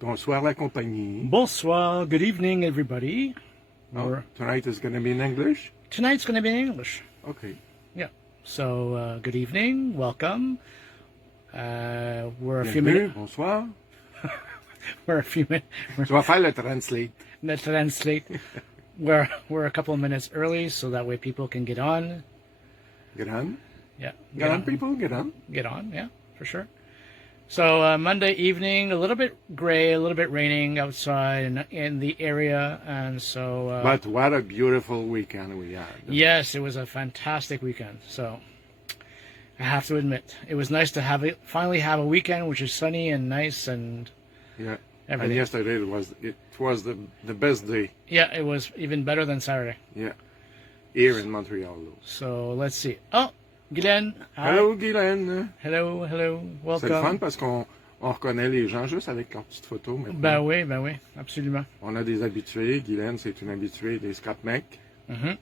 Bonsoir la compagnie. Bonsoir, good evening, everybody. Oh, tonight is going to be in English? Tonight's going to be in English. Okay. Yeah. So, good evening, welcome. We're a few Bienvenue, minutes. bonsoir. We're a few minutes. Tu vas faire le translate. Let's translate. We're a couple of minutes early, so that way people can get on. Get on? Yeah. Get on, people, get on. Get on, yeah, for sure. So Monday evening, a little bit gray, a little bit raining outside in the area, and so. But what a beautiful weekend we had. Yes, it was a fantastic weekend. So I have to admit, it was nice to finally have a weekend which is sunny and nice and. Yeah. Everything. And yesterday it was the best day. Yeah, it was even better than Saturday. Yeah. Here in Montreal. So let's see. Oh, Guylaine. Hello, Guylaine. Hello, welcome. C'est le fun parce qu'on reconnaît les gens juste avec leur petite photo maintenant. Ben oui, absolument. On a des habitués. Guylaine, c'est une habituée des Scrap Mech. Mm-hmm.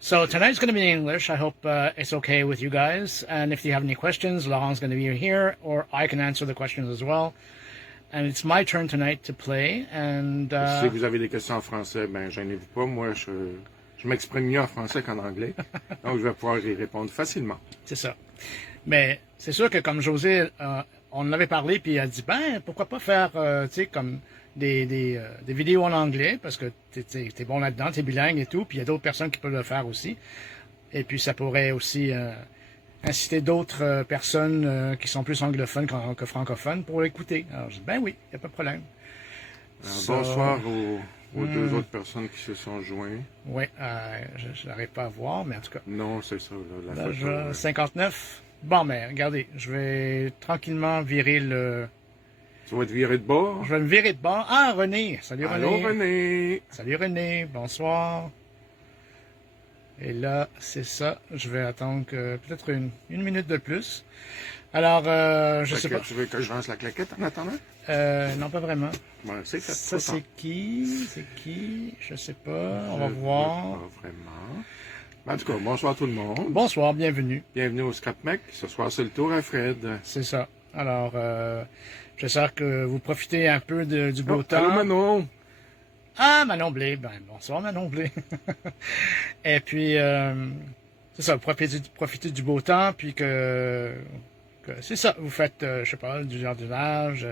So tonight's going to be in English. I hope it's okay with you guys. And if you have any questions, Laurent's going to be here, or I can answer the questions as well. And it's my turn tonight to play. And si vous avez des questions en français, ben gênez-vous pas. Moi, je m'exprime mieux en français qu'en anglais. Donc, je vais pouvoir y répondre facilement. C'est ça. Mais c'est sûr que comme José, on en avait parlé, puis il a dit, ben, pourquoi pas faire, tu sais, comme des vidéos en anglais, parce que t'es bon là-dedans, t'es bilingue et tout, puis il y a d'autres personnes qui peuvent le faire aussi. Et puis ça pourrait aussi inciter d'autres personnes qui sont plus anglophones que francophones pour l'écouter. Alors, je dis, ben oui, il n'y a pas de problème. Bonsoir aux deux autres personnes qui se sont joints. Oui, je n'arrive pas à voir, mais en tout cas. Non, c'est ça, là, la photo. 59. Bon, mais regardez, je vais tranquillement virer le... Tu vas te virer de bord? Je vais me virer de bord. Ah, René! Salut René! Allô, René! Salut René, bonsoir. Et là, c'est ça. Je vais attendre peut-être une minute de plus. Alors, je sais pas. Tu veux que je lance la claquette en attendant? Non, pas vraiment. Ouais, c'est fait. Ça, c'est qui? C'est qui? Je sais pas. On va voir. Pas vraiment. En tout cas, bonsoir tout le monde. Bonsoir, bienvenue. Bienvenue au Scrap Mech. Ce soir, c'est le tour à Fred. C'est ça. Alors, j'espère que vous profitez un peu du beau temps. Allô, Manon! Ah, Manon Blé. Ben, bonsoir, Manon Blé. Et puis, c'est ça, profitez du beau temps, puis que c'est ça, vous faites, je sais pas, du jardinage.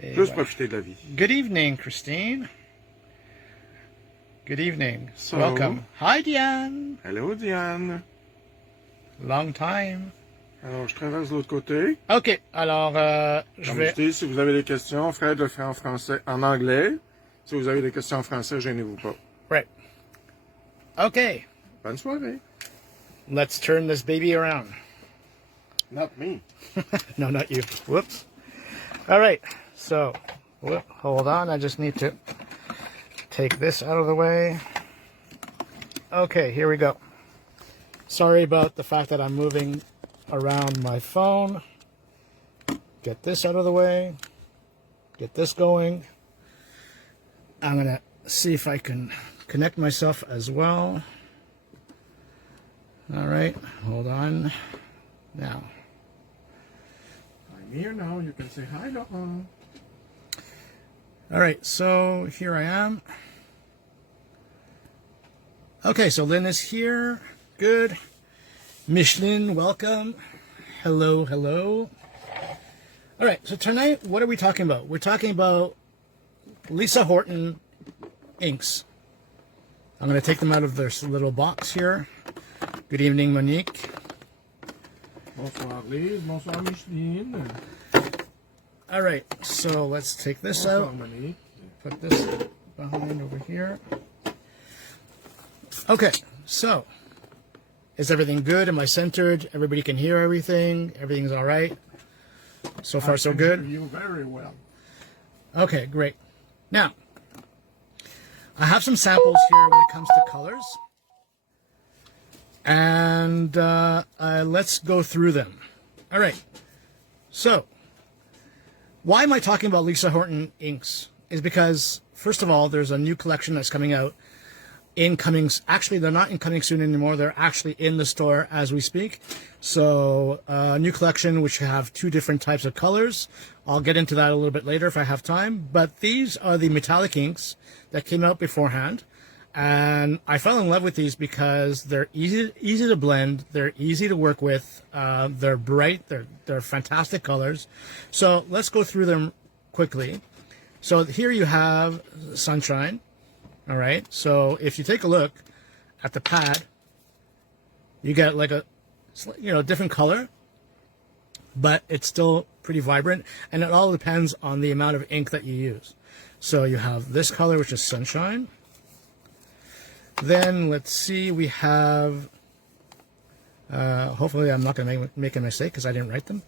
Juste profiter de la vie. Good evening, Christine. Good evening. So, welcome. Hi, Diane. Hello, Diane. Long time. Alors, je traverse de l'autre côté. OK, alors, je vais... Dis, si vous avez des questions, Fred le fait en français, en anglais. Si vous avez des questions en français, gênez-vous pas. Right. OK. Bonne soirée. Let's turn this baby around. Not me. No, not you. Whoops. All right. So, hold on. I just need to take this out of the way. Okay, here we go. Sorry about the fact that I'm moving around my phone. Get this out of the way. Get this going. I'm going to see if I can connect myself as well. All right, hold on. Now. I'm here now. You can say hi, Laurent. All right, so here I am. Okay, so Lynn is here. Good. Micheline, welcome. Hello, hello. All right, so tonight, what are we talking about? We're talking about Lisa Horton inks. I'm going to take them out of this little box here. Good evening, Monique. Bonsoir, Lise. Bonsoir, Micheline. All right, so let's take this Bonsoir, out. Monique. Put this behind over here. Okay, so is everything good? Am I centered? Everybody can hear everything? Everything's all right? So far, so good? I can hear you very well. Okay, great. Now, I have some samples here when it comes to colors. And let's go through them. All right. So, why am I talking about Lisa Horton inks? Is because, first of all, there's a new collection that's coming out incoming. Actually, they're not incoming soon anymore. They're actually in the store as we speak. So a new collection which have 2 different types of colors. I'll get into that a little bit later if I have time. But these are the metallic inks that came out beforehand. And I fell in love with these because they're easy to blend. They're easy to work with. They're bright. They're fantastic colors. So let's go through them quickly. So here you have Sunshine. All right. So if you take a look at the pad, you get like a different color, but it's still pretty vibrant. And it all depends on the amount of ink that you use. So you have this color, which is Sunshine. Then let's see, we have, hopefully I'm not going to make a mistake because I didn't write them.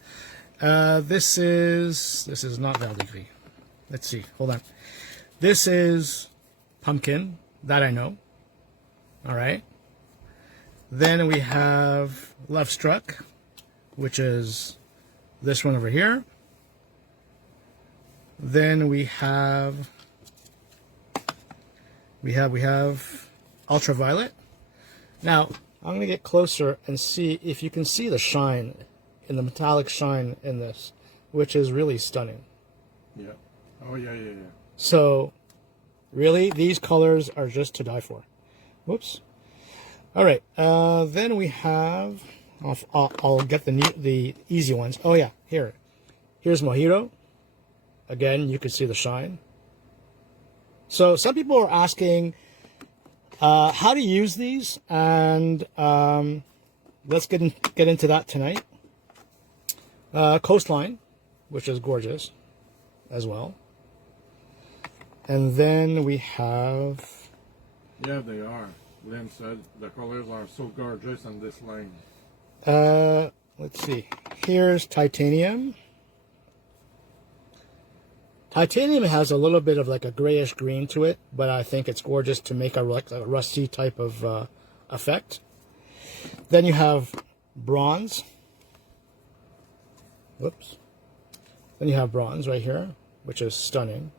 This is not Val de Gris. Let's see, hold on. This is Pumpkin, that I know. All right. Then we have Love Struck, which is this one over here. Then we have Ultraviolet. Now, I'm going to get closer and see if you can see the shine, in the metallic shine in this, which is really stunning. Yeah. Oh, yeah. So, really, these colors are just to die for. Whoops. All right. Then we have, I'll get the easy ones. Oh, yeah. Here's Mojito. Again, you can see the shine. So, some people are asking, how to use these, and let's get into that tonight. Coastline, which is gorgeous as well. And then we have... Yeah, they are. Lynn said the colors are so gorgeous on this line. Let's see. Here's Titanium. Titanium has a little bit of like a grayish green to it, but I think it's gorgeous to make a rusty type of effect. Then you have Bronze. Whoops. Then you have Bronze right here, which is stunning.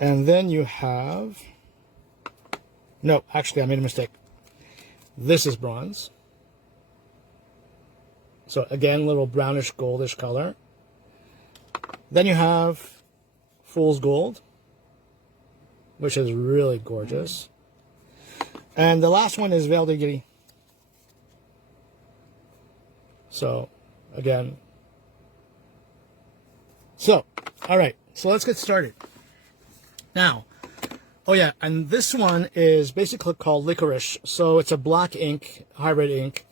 And then you have... No, actually I made a mistake. This is Bronze. So again, a little brownish goldish color. Then you have Fool's Gold, which is really gorgeous. And the last one is Val de Gris. So, again. So, all right. So let's get started. Now, oh yeah, and this one is basically called Licorice. So it's a black ink, hybrid ink.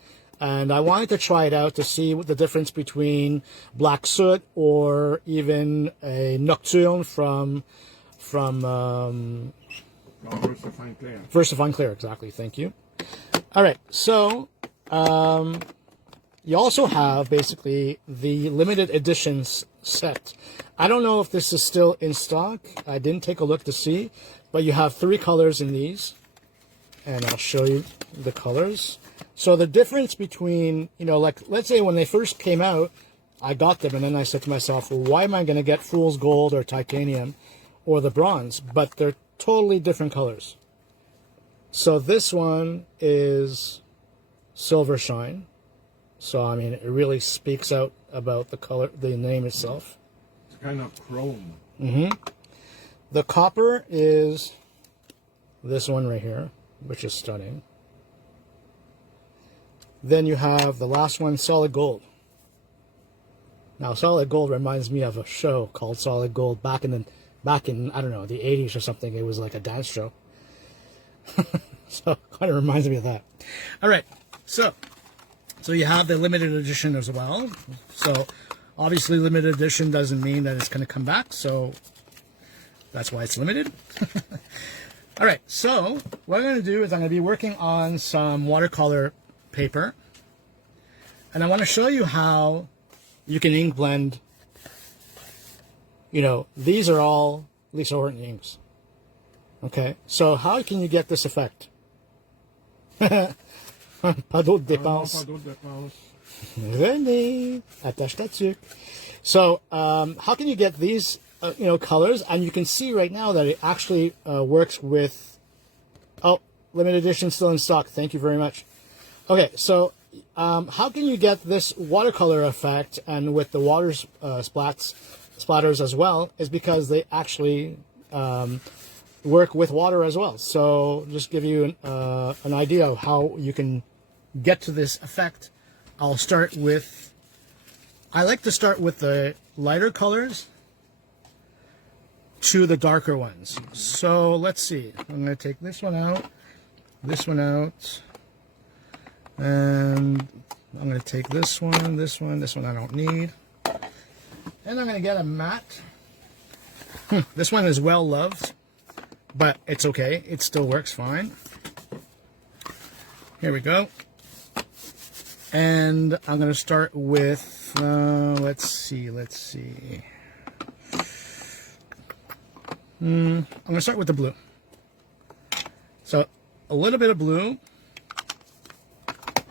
And I wanted to try it out to see what the difference between Black Soot or even a Nocturne from Versafine Clear. Versafine Clear, exactly. Thank you. All right, so you also have basically the limited editions set. I don't know if this is still in stock. I didn't take a look to see, but you have 3 colors in these, and I'll show you the colors. So the difference between, like, let's say when they first came out, I got them, and then I said to myself, well, why am I going to get Fool's Gold or Titanium or the Bronze? But they're totally different colors. So this one is Silver Shine. So, I mean, it really speaks out about the color, the name itself. It's kind of chrome. Mm-hmm. The Copper is this one right here, which is stunning. Then you have the last one, Solid Gold. Now, Solid Gold reminds me of a show called Solid Gold back in I don't know, the 80s or something. It was like a dance show. So, kind of reminds me of that. All right, so you have the limited edition as well. So, obviously, limited edition doesn't mean that it's going to come back. So, that's why it's limited. All right, so what I'm going to do is I'm going to be working on some watercolor paper, and I want to show you how you can ink blend. These are all Lisa Horton inks. Okay, so how can you get this effect? Pas d'autres dépenses. Venez, attache ta tuque. So, how can you get these, colors? And you can see right now that it actually works with limited edition still in stock. Thank you very much. Okay, so how can you get this watercolor effect and with the water splatters as well is because they actually work with water as well. So just give you an idea of how you can get to this effect. I'll start with, I like to start with the lighter colors to the darker ones. So let's see. I'm going to take this one out, and I'm going to take this one I don't need. And I'm going to get a matte. This one is well loved, but it's okay. It still works fine. Here we go. And I'm going to start with, let's see. I'm going to start with the blue. So a little bit of blue, a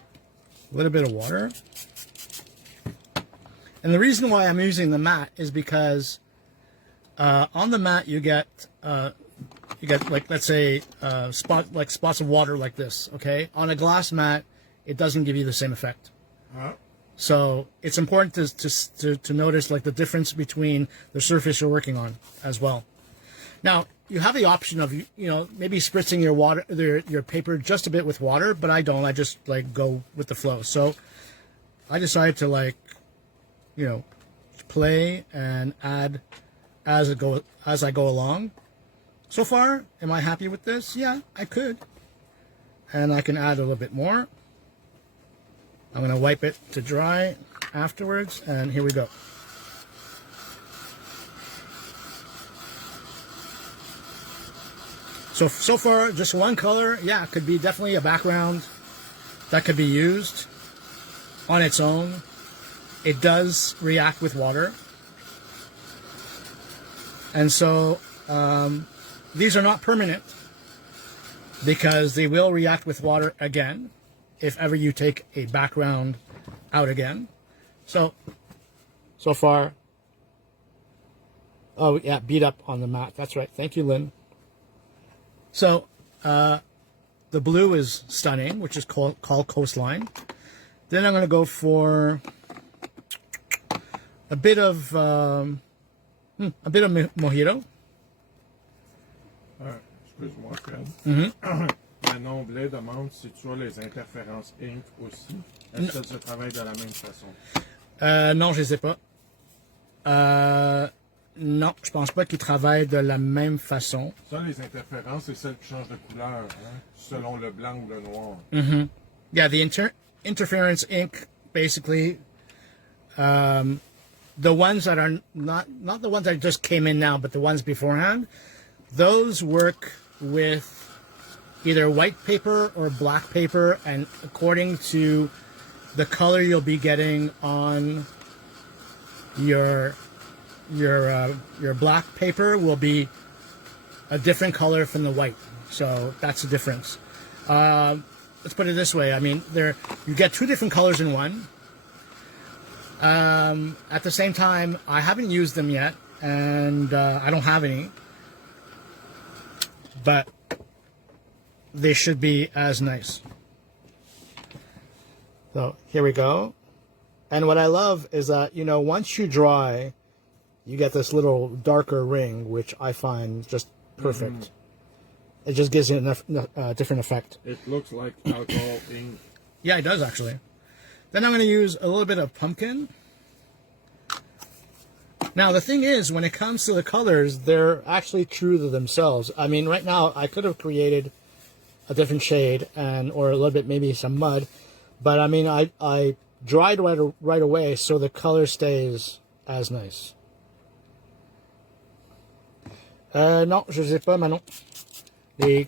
little bit of water. And the reason why I'm using the matte is because on the matte you get like, let's say spots of water like this. Okay, on a glass matte it doesn't give you the same effect. So it's important to notice like the difference between the surface you're working on as well. Now you have the option of maybe spritzing your paper just a bit with water, but I don't. I just like go with the flow. So I decided to play and add as I go along. So far, am I happy with this? Yeah, I could. And I can add a little bit more. I'm going to wipe it to dry afterwards, and here we go. So far, just one color. Yeah, it could be definitely a background that could be used on its own. It does react with water. And so these are not permanent because they will react with water again if ever you take a background out again. So far, oh yeah, beat up on the mat. That's right. Thank you, Lynn. So the blue is stunning, which is called Coastline. Then I'm going to go for a bit of Mojito. Excuse-moi, Fred. Manon Blais demande si tu as les interférences ink aussi. Est-ce que tu travailles de la même façon? Non, je les ai pas. Non, je pense pas qu'ils travaillent de la même façon. Ça, les interférences, c'est celles qui changent de couleur, hein, selon le blanc ou le noir. Yeah, the interference ink, basically, the ones that are not the ones that just came in now, but the ones beforehand, those work with either white paper or black paper, and according to the color you'll be getting on your black paper will be a different color from the white. So that's the difference. Let's put it this way. I mean, you get two different colors in one. At the same time, I haven't used them yet, and I don't have any. But they should be as nice. So here we go. And what I love is that, once you dry, you get this little darker ring, which I find just perfect. It just gives it a different effect. It looks like alcohol ink. Yeah, it does actually. Then I'm going to use a little bit of pumpkin. Now, the thing is, when it comes to the colors, they're actually true to themselves. I mean, right now, I could have created a different shade or a little bit, maybe some mud. But, I mean, I dried right away, so the color stays as nice. Non, je les ai pas, Manon. Les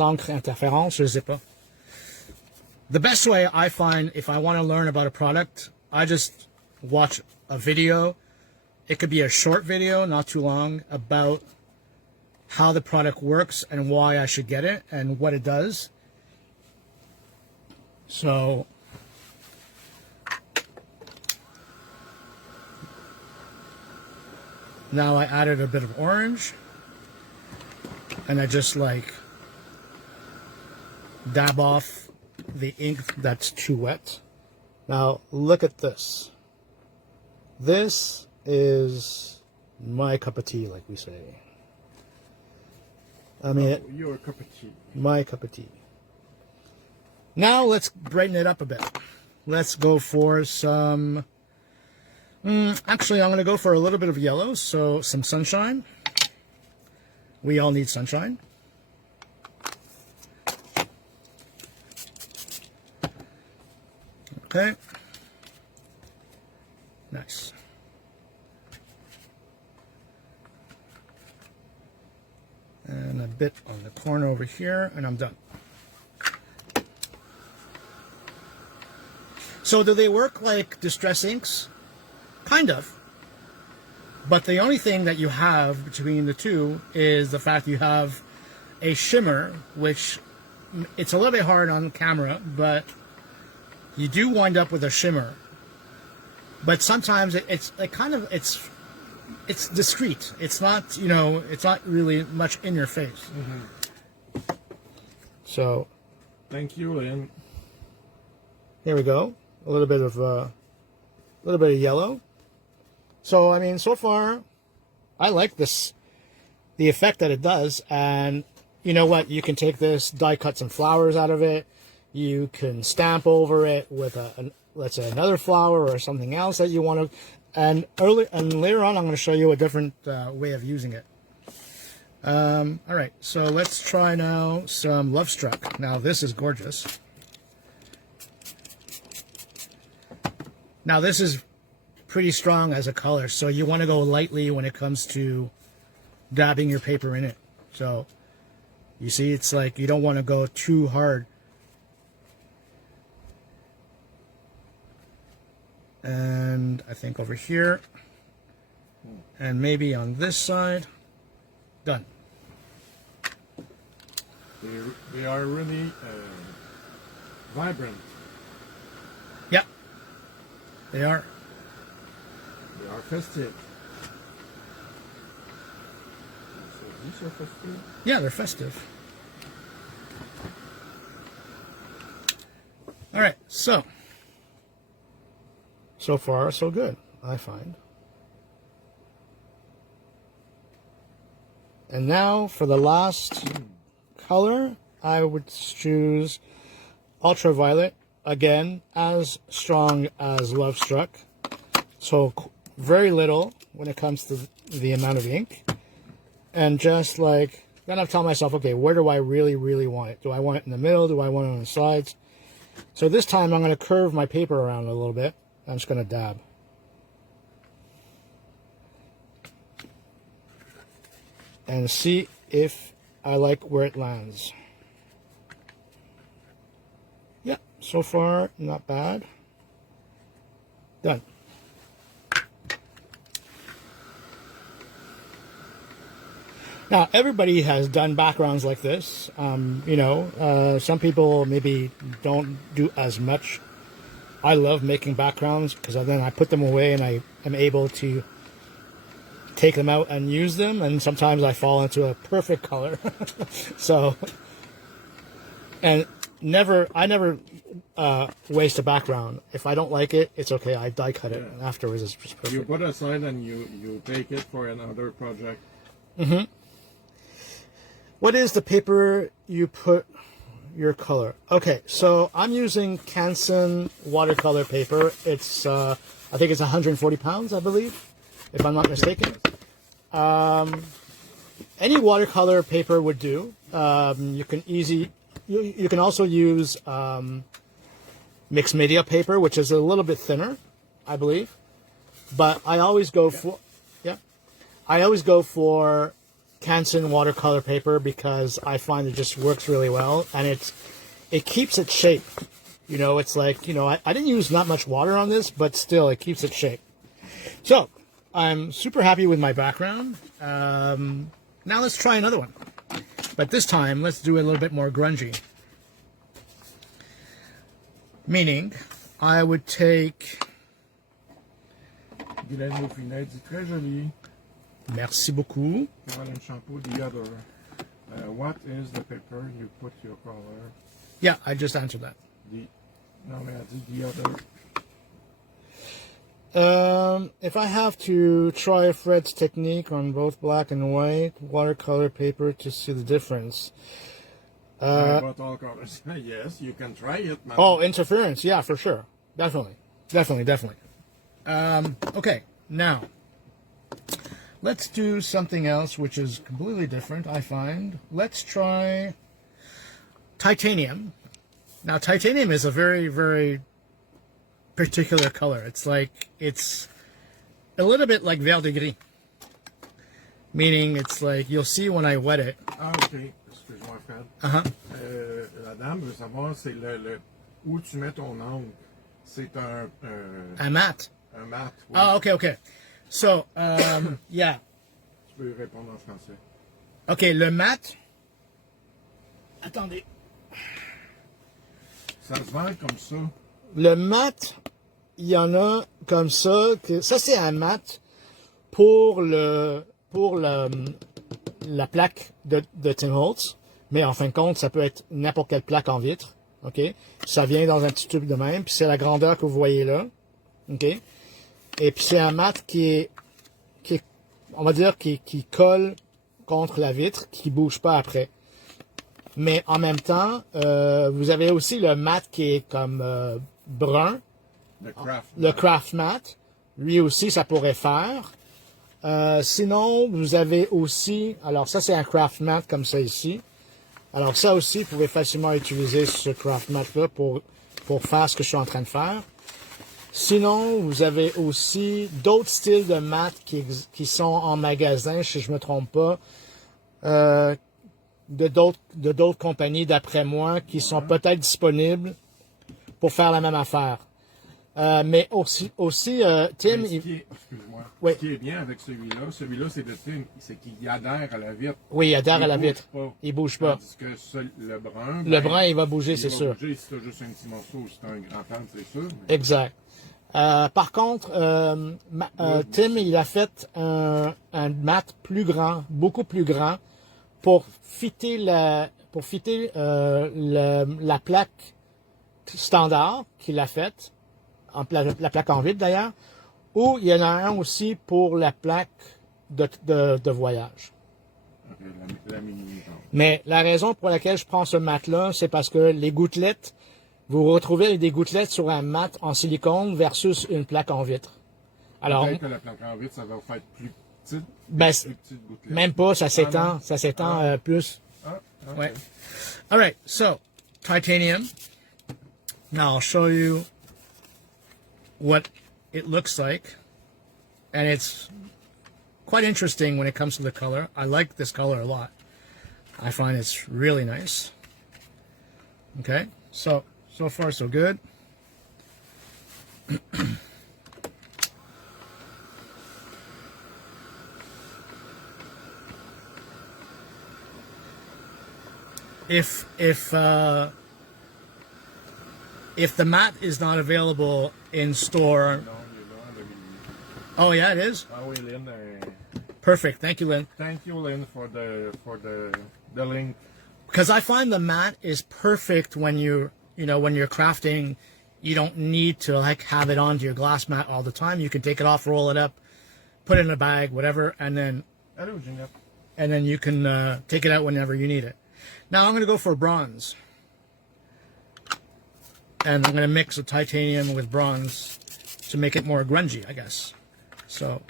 encres interférences, je les ai pas. The best way I find, if I want to learn about a product, I just watch a video. It could be a short video, not too long, about how the product works and why I should get it and what it does. So now I added a bit of orange, and I just dab off the ink that's too wet. Now look at this. This is my cup of tea, like we say. I mean, your cup of tea. My cup of tea. Now let's brighten it up a bit. Let's go for some... actually, I'm going to go for a little bit of yellow, so some sunshine. We all need sunshine. Okay. Nice. And a bit on the corner over here, and I'm done. So do they work like distress inks? Kind of. But the only thing that you have between the two is the fact you have a shimmer, which it's a little bit hard on camera, but you do wind up with a shimmer. But sometimes it's like kind of, it's discreet. It's not, you know, it's not really much in your face. Mm-hmm. So. Thank you, Lynn. Here we go. A little bit of yellow. So I mean, so far, I like this, the effect that it does. And you know what? You can take this, die cut some flowers out of it. You can stamp over it with let's say another flower or something else that you want to. And later on, I'm going to show you a different way of using it. All right, so let's try now some Love Struck. Now this is gorgeous. Now this is pretty strong as a color, so you want to go lightly when it comes to dabbing your paper in it. So you see, it's like you don't want to go too hard. And I think over here, and maybe on this side, done. They are really vibrant. Yeah, they are. They are festive. So these are festive? Yeah, they're festive. All right, so far, so good, I find. And now for the last color, I would choose Ultraviolet. Again, as strong as Love Struck. So very little when it comes to the amount of ink. And just like, then I've told myself, okay, where do I really, really want it? Do I want it in the middle? Do I want it on the sides? So this time I'm going to curve my paper around a little bit. I'm just going to dab. And see if I like where it lands. Yeah, so far, not bad. Done. Now, everybody has done backgrounds like this. You know, some people maybe don't do as much. I love making backgrounds because then I put them away and I am able to take them out and use them. And sometimes I fall into a perfect color. So, and I never waste a background. If I don't like it, it's okay. I die cut it, and afterwards it's just perfect. You put it aside and you take it for another project. Mm-hmm. What is the paper you put your color? Okay, so I'm using Canson watercolor paper. It's I think it's 140 pounds, I believe, if I'm not mistaken. Any watercolor paper would do. You can also use mixed media paper, which is a little bit thinner, I believe. But I always go for Canson watercolor paper because I find it just works really well, and it keeps its shape. You know, it's like, you know, I didn't use not much water on this, but still it keeps its shape. So I'm super happy with my background. Now let's try another one, but this time let's do it a little bit more grungy. Meaning, I would take. Merci beaucoup. What is the paper you put your color? Yeah, I just answered that. Non, mais elle dit the other. If I have to try Fred's technique on both black and white watercolor paper to see the difference. But all colors. Yes, you can try it, man. Oh, interference. Yeah, for sure. Definitely. Okay, now, let's do something else which is completely different, I find. Let's try titanium. Now, titanium is a very, very particular color. It's a little bit like vert de gris. Meaning, it's like, you'll see when I wet it. Ah, ok. Excuse-moi, Fred. La dame veut savoir, c'est où tu mets ton ongle. C'est un mat. Un mat, oui. Oh, okay. So, yeah. Tu peux répondre en français. Ok, le mat. Attendez. Ça se vend comme ça. Le mat, il y en a comme ça. Ça, c'est un mat pour la plaque de Tim Holtz. Mais en fin de compte, ça peut être n'importe quelle plaque en vitre. OK? Ça vient dans un petit tube de même. Puis c'est la grandeur que vous voyez là. OK? Et puis c'est un mat qui est on va dire, qui colle contre la vitre, qui bouge pas après. Mais en même temps, vous avez aussi le mat qui est comme brun. Le craft mat. Lui aussi, ça pourrait faire. Sinon, vous avez aussi... Alors ça, c'est un craft mat comme ça ici. Alors ça aussi, vous pouvez facilement utiliser ce craft mat-là pour faire ce que je suis en train de faire. Sinon, vous avez aussi d'autres styles de mat qui sont en magasin, si je ne me trompe pas, de d'autres compagnies, d'après moi, qui sont peut-être disponibles pour faire la même affaire. Mais aussi Tim... Excuse-moi. Oui. Ce qui est bien avec celui-là, c'est de Tim, c'est qu'il adhère à la vitre. Oui, il adhère à la vitre. Il bouge pas. Tandis que le brun... Le brun, il va bouger, c'est sûr. Il va bouger si tu as juste un petit morceau, si tu as un grand angle, c'est sûr. Mais... Exact. Par contre, Tim, il a fait un mat plus grand, beaucoup plus grand, pour fitter la plaque standard qu'il a faite, la plaque en vitre d'ailleurs, ou il y en a un aussi pour la plaque de voyage. Okay, la mini. Mais la raison pour laquelle je prends ce mat-là, c'est parce que les gouttelettes, vous retrouvez des gouttelettes sur un mat en silicone versus une plaque en vitre. Alors, peut-être que la plaque en vitre, ça va faire plus petite. Plus petite gouttelette. Même pas, ça s'étend plus. Okay. Ouais. All right, so titanium. Now I'll show you what it looks like, and it's quite interesting when it comes to the color. I like this color a lot. I find it's really nice. Okay, so far so good. If the mat is not available in store. Oh yeah, it is. Ah oui, Lynn. Perfect. Thank you, Lynn. Thank you, Lynn, for the link. Because I find the mat is perfect when you're crafting. You don't need to have it onto your glass mat all the time. You can take it off, roll it up, put it in a bag, whatever, and then you can take it out whenever you need it. Now I'm going to go for bronze. And I'm going to mix the titanium with bronze to make it more grungy, I guess. So,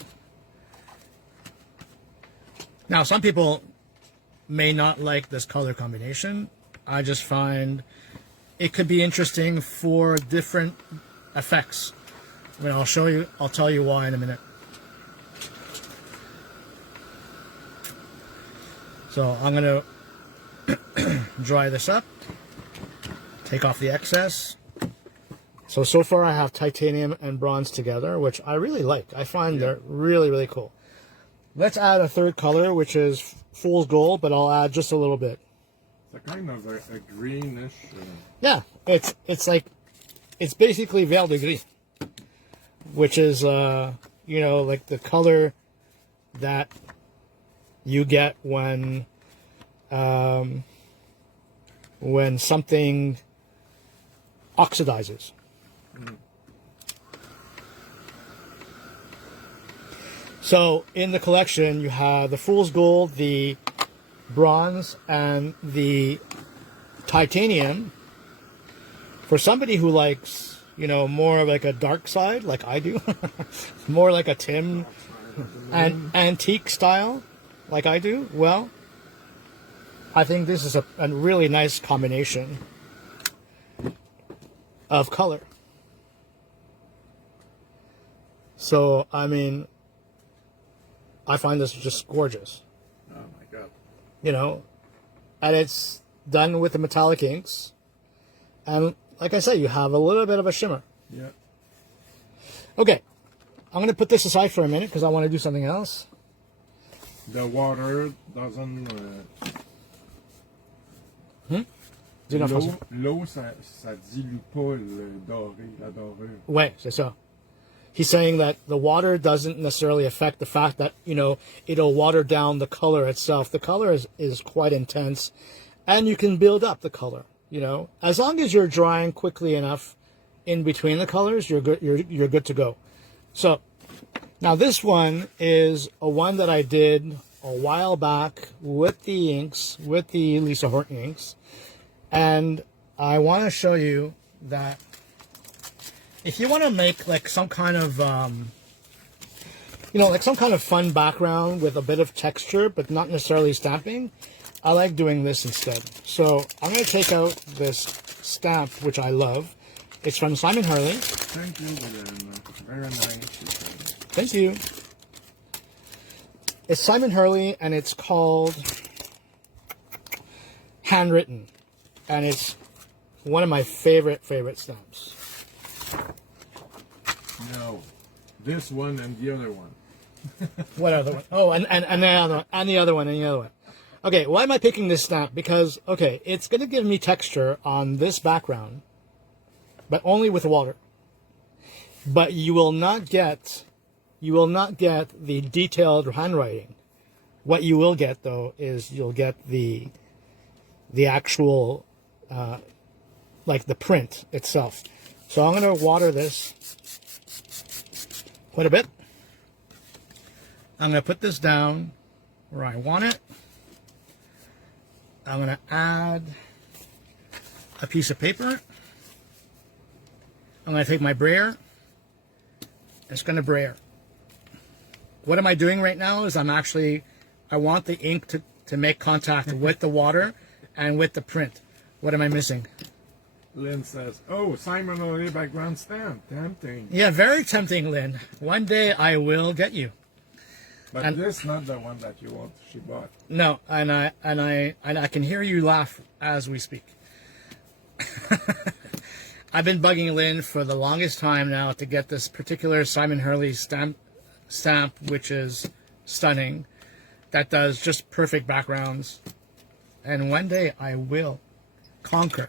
now some people may not like this color combination. I just find it could be interesting for different effects. I mean, I'll tell you why in a minute. So I'm going to dry this up, take off the excess. So far I have titanium and bronze together, which I really like. I find they're really, really cool. Let's add a third color, which is fool's gold, but I'll add just a little bit. It's kind of a greenish. Yeah, it's basically vert de gris, which is like the color that you get when when something oxidizes. So in the collection, you have the fool's gold, the bronze, and the titanium. For somebody who likes, you know, more of like a dark side, like I do, more like a Tim and antique style, like I do, well, I think this is a really nice combination of color. So, I mean, I find this just gorgeous. Oh my God. You know, and it's done with the metallic inks. And like I said, you have a little bit of a shimmer. Yeah. Okay, I'm going to put this aside for a minute because I want to do something else. The water doesn't... L'eau, ça dilue pas le doré, la dorure. Ouais, c'est ça. He's saying that the water doesn't necessarily affect the fact that, you know, it'll water down the color itself. The color is quite intense, and you can build up the color, you know. As long as you're drying quickly enough in between the colors, you're good, you're good to go. So, now this one is a one that I did a while back with the inks, with the Lisa Horton inks. And I want to show you that if you want to make like some kind of, you know, like some kind of fun background with a bit of texture, but not necessarily stamping, I like doing this instead. So I'm going to take out this stamp, which I love. It's from Simon Hurley. Thank you, very nice. Thank you. It's Simon Hurley, and it's called Handwritten. And it's one of my favorite stamps. No, this one and the other one. What other one? Oh, and the other one, and the other one, and the other one. Okay, why am I picking this stamp? Because, okay, it's going to give me texture on this background, but only with water. But you will not get the detailed handwriting. What you will get, though, is you'll get the actual, like the print itself. So I'm going to water this quite a bit. I'm going to put this down where I want it. I'm going to add a piece of paper. I'm going to take my brayer. It's going to brayer. What am I doing right now is I want the ink to make contact with the water and with the print. What am I missing? Lynn says, oh, Simon Hurley background stamp. Tempting. Yeah, very tempting, Lynn. One day I will get you. But this is not the one that she bought. No, and I can hear you laugh as we speak. I've been bugging Lynn for the longest time now to get this particular Simon Hurley stamp, which is stunning, that does just perfect backgrounds. And one day I will conquer.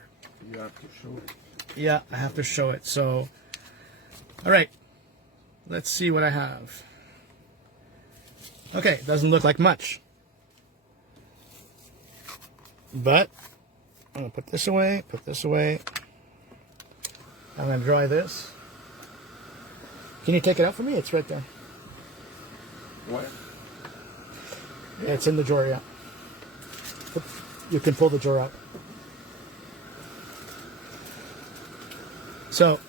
You have to show it. Yeah, I have to show it. So, all right, let's see what I have. Okay, doesn't look like much. But I'm going to put this away, I'm going to dry this. Can you take it out for me? It's right there. What? Yeah, it's in the drawer, yeah. You can pull the drawer out. So,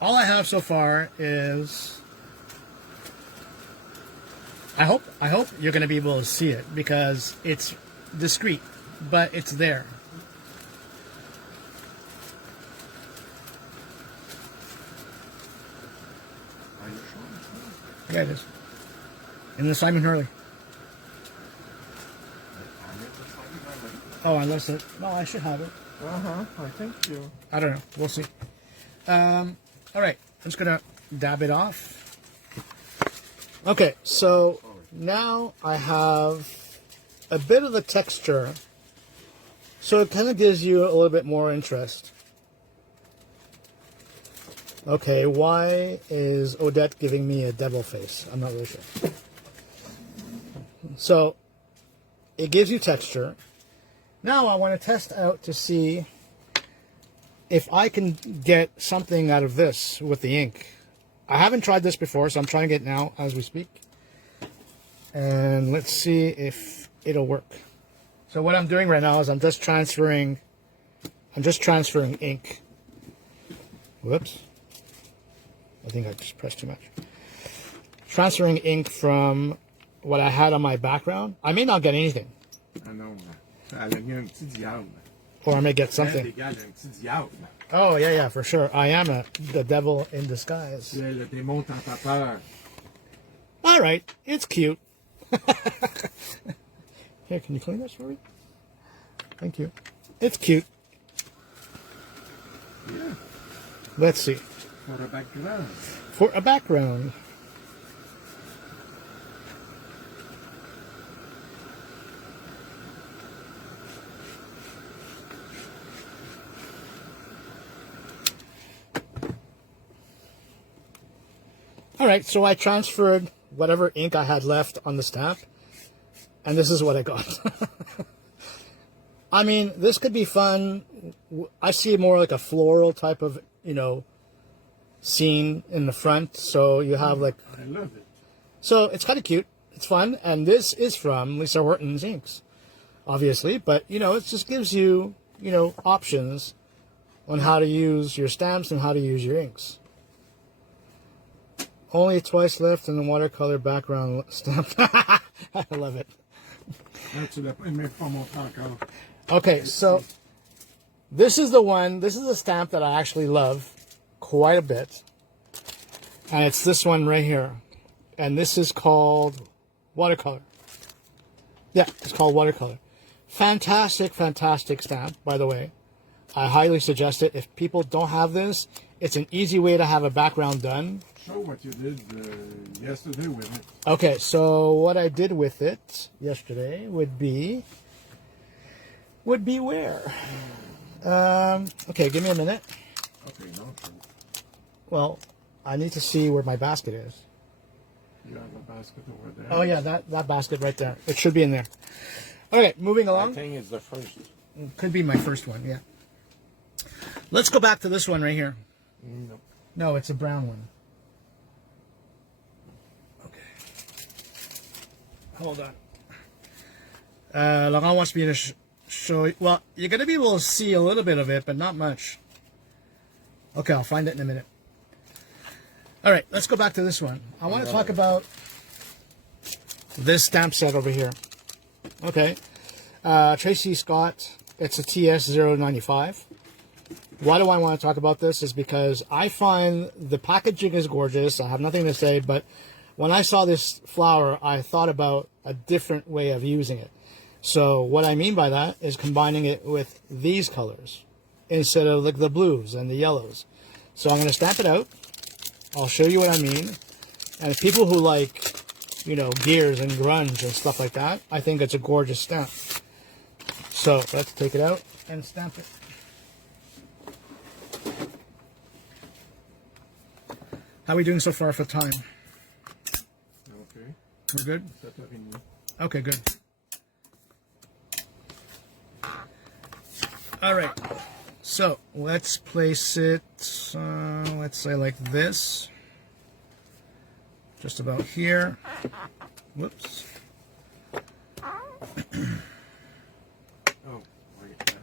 all I have so far is... I hope you're going to be able to see it because it's discreet, but it's there. Are you sure? Yeah, it is. In the Simon Hurley. Oh, unless it... No, I should have it. Uh-huh, I think you... I don't know. We'll see. All right. I'm just going to dab it off. Okay, so now I have a bit of the texture. So it kind of gives you a little bit more interest. Okay, why is Odette giving me a devil face? I'm not really sure. So it gives you texture. Now I want to test out to see if I can get something out of this with the ink. I haven't tried this before, so I'm trying to get it now as we speak. And let's see if it'll work. So what I'm doing right now is I'm just transferring ink. Whoops. I think I just pressed too much. Transferring ink from what I had on my background. I may not get anything. Ah non, elle a mis un petit diable. Or I may get something. Elle égale un petit diable. Oh, yeah, for sure. I am the devil in disguise. Tu es le démon tentateur. All right, it's cute. Here, can you clean this for me? Thank you. It's cute. Yeah. Let's see. For a background. For a background. All right, so I transferred whatever ink I had left on the stamp, and this is what I got. I mean, this could be fun. I see it more like a floral type of, scene in the front. So you have like... I love it. So it's kind of cute. It's fun. And this is from Lisa Horton's inks, obviously. But, it just gives you, options on how to use your stamps and how to use your inks. Only twice left in the watercolor background stamp. I love it. Okay, so this is the one. This is a stamp that I actually love quite a bit. And it's this one right here. And this is called Watercolor. Yeah, it's called Watercolor. Fantastic, fantastic stamp, by the way. I highly suggest it. If people don't have this, it's an easy way to have a background done. Show what you did yesterday with it. Okay, so what I did with it yesterday would be where? Okay, give me a minute. Okay, no. Well, I need to see where my basket is. You have a basket over there. Oh yeah, that basket right there. It should be in there. Okay, moving along. I think it's the first. Could be my first one, yeah. Let's go back to this one right here. No. No, it's a brown one. Okay. Hold on. Laurent wants me to show you. Well, you're going to be able to see a little bit of it, but not much. Okay, I'll find it in a minute. All right, let's go back to this one. I want to talk about this stamp set over here. Okay. Tracy Scott. It's a TS095. Why do I want to talk about this? Is because I find the packaging is gorgeous. I have nothing to say, but when I saw this flower, I thought about a different way of using it. So what I mean by that is combining it with these colors instead of like the blues and the yellows. So I'm going to stamp it out. I'll show you what I mean. And people who like, gears and grunge and stuff like that, I think it's a gorgeous stamp. So let's take it out and stamp it. How are we doing so far for time? Okay. We're good? Okay, good. All right. So let's place it, let's say like this. Just about here. Whoops. Oh, I have it.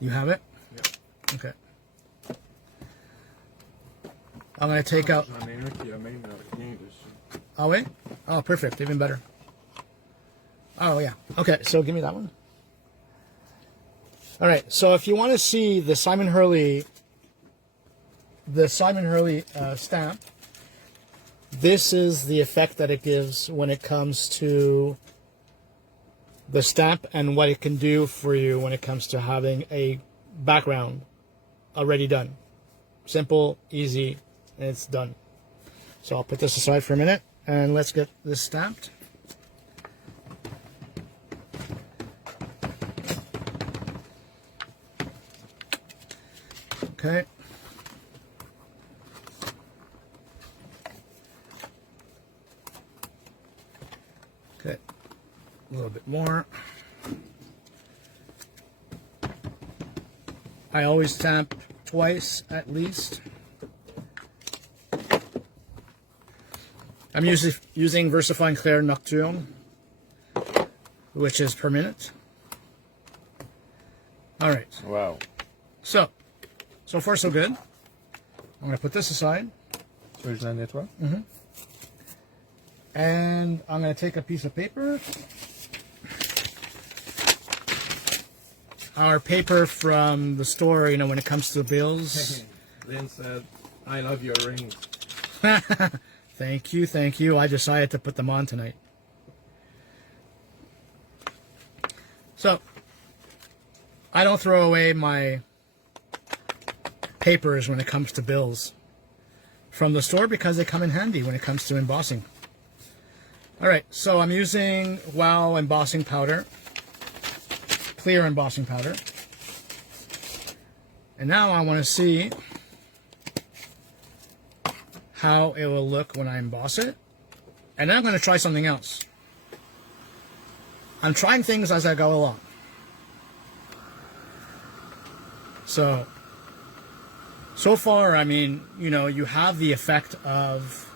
You have it? Yeah. Okay. I'm going to take out... Oh, wait? Oh, perfect. Even better. Oh, yeah. Okay, so give me that one. All right, so if you want to see the Simon Hurley stamp, this is the effect that it gives when it comes to the stamp and what it can do for you when it comes to having a background already done. Simple, easy, and it's done. So I'll put this aside for a minute and let's get this stamped. Okay. Okay. A little bit more. I always stamp twice at least. I'm using VersaFine Clair Nocturne, which is per minute. All right. Wow. So far so good. I'm going to put this aside. Tu veux que je la nettoie? And I'm going to take a piece of paper. Our paper from the store, you know, when it comes to bills. Lynn said, I love your rings. Thank you, thank you. I decided to put them on tonight. So, I don't throw away my papers when it comes to bills from the store because they come in handy when it comes to embossing. All right, so I'm using Wow embossing powder, clear embossing powder. And now I want to see how it will look when I emboss it. And then I'm going to try something else. I'm trying things as I go along. So far, I mean, you know, you have the effect of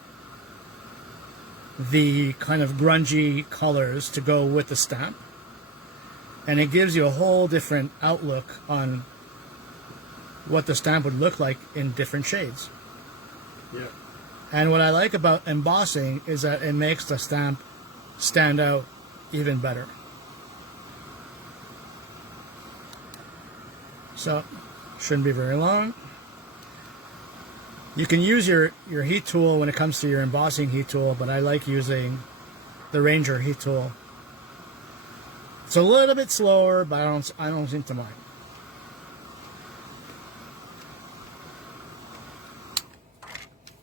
the kind of grungy colors to go with the stamp. And it gives you a whole different outlook on what the stamp would look like in different shades. Yeah. And what I like about embossing is that it makes the stamp stand out even better. So, shouldn't be very long. You can use your heat tool when it comes to your embossing heat tool, but I like using the Ranger heat tool. It's a little bit slower, but I don't seem to mind.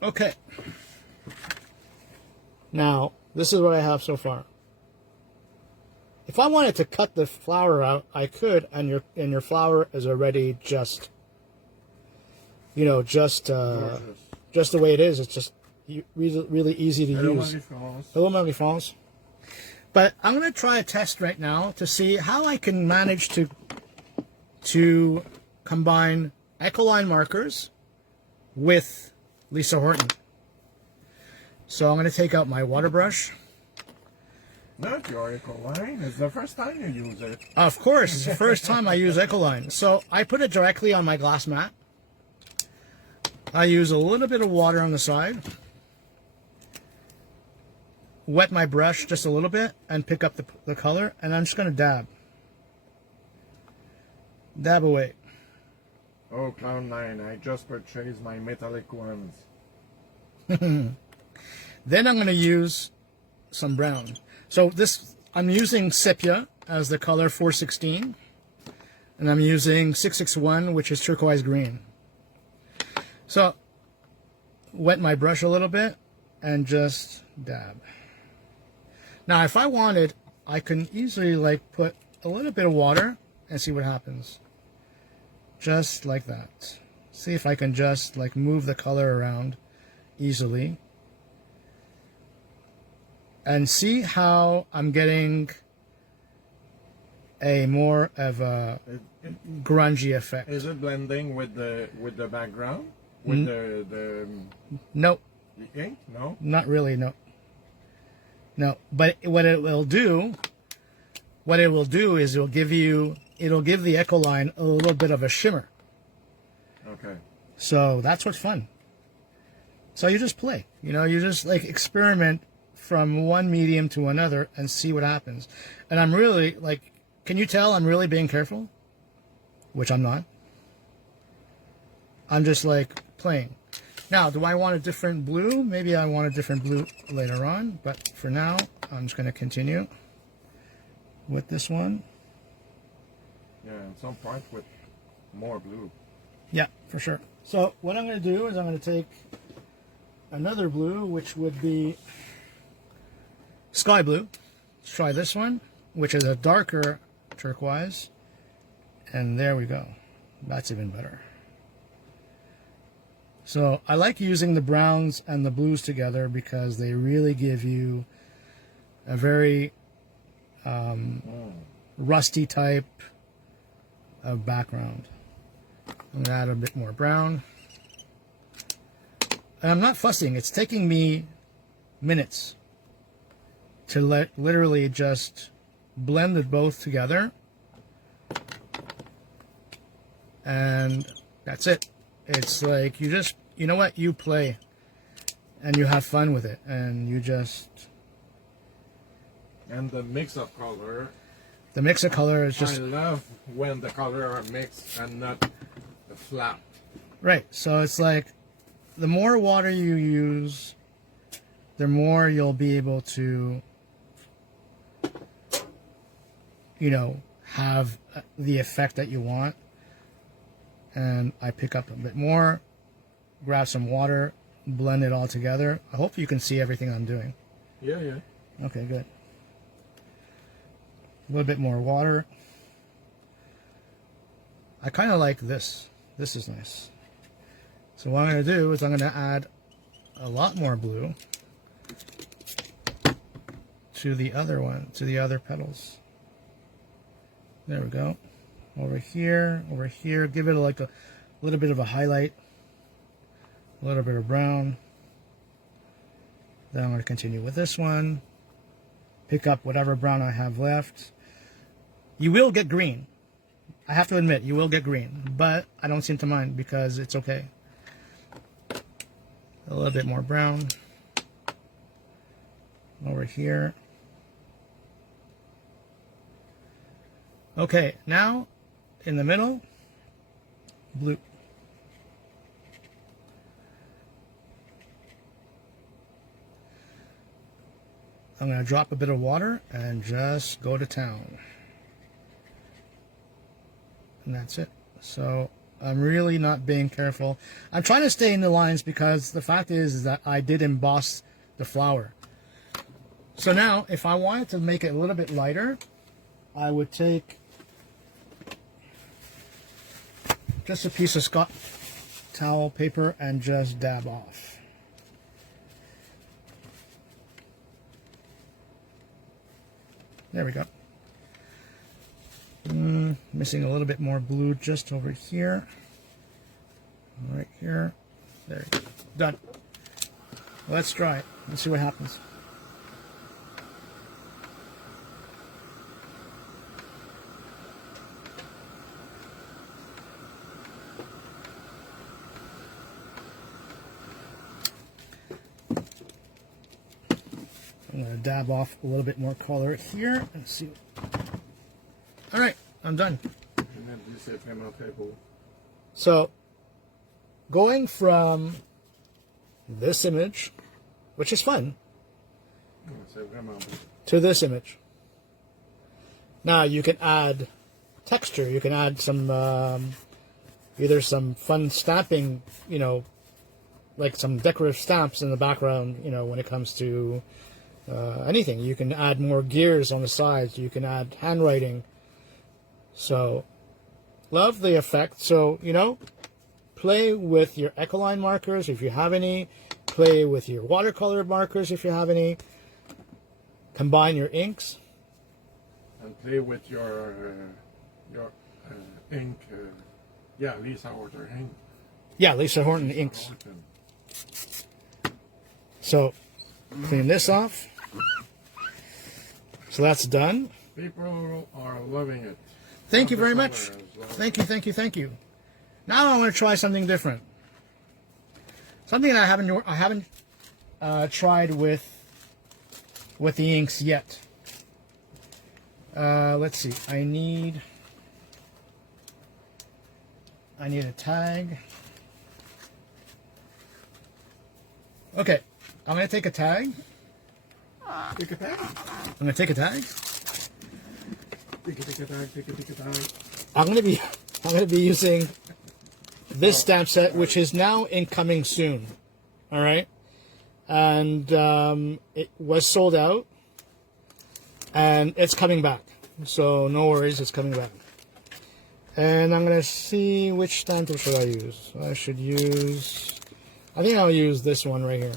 Okay. Now, this is what I have so far. If I wanted to cut the flower out, I could, and your flower is already just, you know, just the way it is. It's just really easy to use. Hello, Marie-France. But I'm going to try a test right now to see how I can manage to combine Ecoline markers with Lisa Horton. So I'm going to take out my water brush. Not your Ecoline. It's the first time you use it. Of course, it's the first time I use Ecoline. So I put it directly on my glass mat. I use a little bit of water on the side. Wet my brush just a little bit and pick up the color. And I'm just going to dab. Dab away. Oh, Cloud9, I just purchased my metallic ones. Then I'm going to use some brown. So I'm using Sepia as the color 416. And I'm using 661, which is turquoise green. So, wet my brush a little bit and just dab. Now, if I wanted, I can easily like put a little bit of water and see what happens. Just like that. See if I can just like move the color around easily. And see how I'm getting a more of a grungy effect. Is it blending with the background? With the Nope. The ink? No? Not really, no. No, but what it will do is it'll give the Ecoline a little bit of a shimmer. Okay. So that's what's fun. So you just play, you know, you just like experiment from one medium to another and see what happens. And I'm really like, can you tell I'm really being careful? Which I'm not. I'm just like playing. Now, do I want a different blue? Maybe I want a different blue later on, but for now, I'm just going to continue with this one. Yeah, and some point with more blue. Yeah, for sure. So what I'm going to do is I'm going to take another blue, which would be sky blue. Let's try this one, which is a darker turquoise. And there we go. That's even better. So I like using the browns and the blues together because they really give you a very rusty type of background. I'm gonna add a bit more brown. And I'm not fussing. It's taking me minutes to literally just blend it both together. And that's it. It's like you just, you know what, you play and you have fun with it and you just... And the mix of color. The mix of color is just... I love when the color are mixed and not flat. Right, so it's like the more water you use, the more you'll be able to, you know, have the effect that you want. And I pick up a bit more, grab some water, blend it all together. I hope you can see everything I'm doing. Yeah, yeah. Okay, good. A little bit more water. I kind of like this. This is nice. So what I'm going to do is I'm going to add a lot more blue to the other one, to the other petals. There we go. Over here, give it like a little bit of a highlight, a little bit of brown. Then I'm going to continue with this one. Pick up whatever brown I have left. You will get green. I have to admit, you will get green, but I don't seem to mind because it's okay. A little bit more brown. Over here. Okay, now in the middle, blue. I'm going to drop a bit of water and just go to town. And that's it. So I'm really not being careful. I'm trying to stay in the lines because the fact is that I did emboss the flower. So now, if I wanted to make it a little bit lighter, I would take just a piece of Scotch towel paper and just dab off. There we go. Missing a little bit more blue just over here. Right here. There you go. Done. Let's try it. Let's see what happens. I'm going to dab off a little bit more color here and see. All right, I'm done. So, going from this image, which is fun, to this image. Now you can add texture. You can add some, either some fun stamping, you know, like some decorative stamps in the background, you know, when it comes to anything. You can add more gears on the sides. You can add handwriting. So, love the effect. So, you know, play with your Ecoline markers if you have any. Play with your watercolor markers if you have any. Combine your inks. And play with your ink. Yeah, Lisa Horton ink. Yeah, Lisa Horton inks. So, clean this off. So that's done. People are loving it. Thank you very much. Thank you, thank you, thank you. Now I want to try something different. Something that I haven't tried with the inks yet. Let's see. I need a tag. Okay, I'm gonna take a tag. Take a tag. I'm gonna take a tag. Take a tag. I'm gonna be using this stamp set, which is now incoming soon. All right, and it was sold out, and it's coming back. So no worries, it's coming back. And I'm gonna see which stamp should I use. I think I'll use this one right here.